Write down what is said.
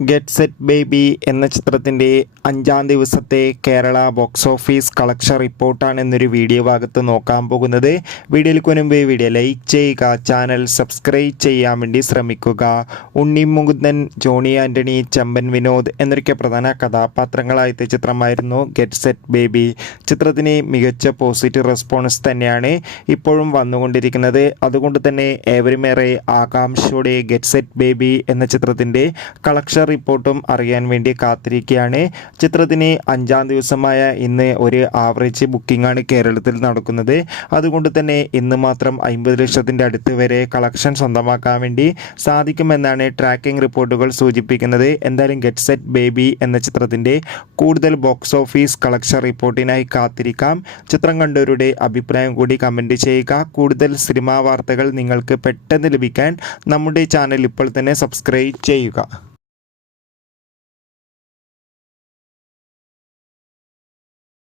Get set baby എന്ന ചിത്രത്തിൻ്റെ 5-ാം ദിവസത്തെ കേരള ബോക്സ് ഓഫീസ് കളക്ഷൻ റിപ്പോർട്ടാണ് എന്നൊരു വീഡിയോ ഭാഗത്ത് നോക്കാൻ പോകുന്നത്. വീഡിയോയിലേക്ക് മുൻപ് വീഡിയോ ലൈക്ക് ചെയ്യുക, ചാനൽ സബ്സ്ക്രൈബ് ചെയ്യാൻ വേണ്ടി ശ്രമിക്കുക. ഉണ്ണി മുകുന്ദൻ, ജോണി ആൻ്റണി, ചെമ്പൻ വിനോദ് എന്നൊക്കെ പ്രധാന കഥാപാത്രങ്ങളായ ചിത്രമായിരുന്നു ഗെറ്റ് സെറ്റ് ബേബി. ചിത്രത്തിന് മികച്ച പോസിറ്റീവ് റെസ്പോൺസ് തന്നെയാണ് ഇപ്പോഴും വന്നുകൊണ്ടിരിക്കുന്നത്. അതുകൊണ്ട് തന്നെ ഏവരുമേറെ ആകാംക്ഷയോടെ ഗെറ്റ് സെറ്റ് ബേബി എന്ന ചിത്രത്തിൻ്റെ കളക്ഷൻ റിപ്പോർട്ടും അറിയാൻ വേണ്ടി കാത്തിരിക്കുകയാണ്. ചിത്രത്തിന് 5-ാം ദിവസമായ ഇന്ന് ഒരു ആവറേജ് ബുക്കിംഗ് ആണ് കേരളത്തിൽ നടക്കുന്നത്. അതുകൊണ്ട് തന്നെ ഇന്ന് മാത്രം 50 ലക്ഷത്തിൻ്റെ അടുത്ത് വരെ കളക്ഷൻ സ്വന്തമാക്കാൻ വേണ്ടി സാധിക്കുമെന്നാണ് ട്രാക്കിംഗ് റിപ്പോർട്ടുകൾ സൂചിപ്പിക്കുന്നത്. എന്തായാലും ഗെറ്റ് സെറ്റ് ബേബി എന്ന ചിത്രത്തിൻ്റെ കൂടുതൽ ബോക്സ് ഓഫീസ് കളക്ഷൻ റിപ്പോർട്ടിനായി കാത്തിരിക്കാം. ചിത്രം കണ്ടവരുടെ അഭിപ്രായം കൂടി കമൻറ്റ് ചെയ്യുക. കൂടുതൽ സിനിമാ വാർത്തകൾ നിങ്ങൾക്ക് പെട്ടെന്ന് ലഭിക്കാൻ നമ്മുടെ ചാനൽ ഇപ്പോൾ തന്നെ സബ്സ്ക്രൈബ് ചെയ്യുക.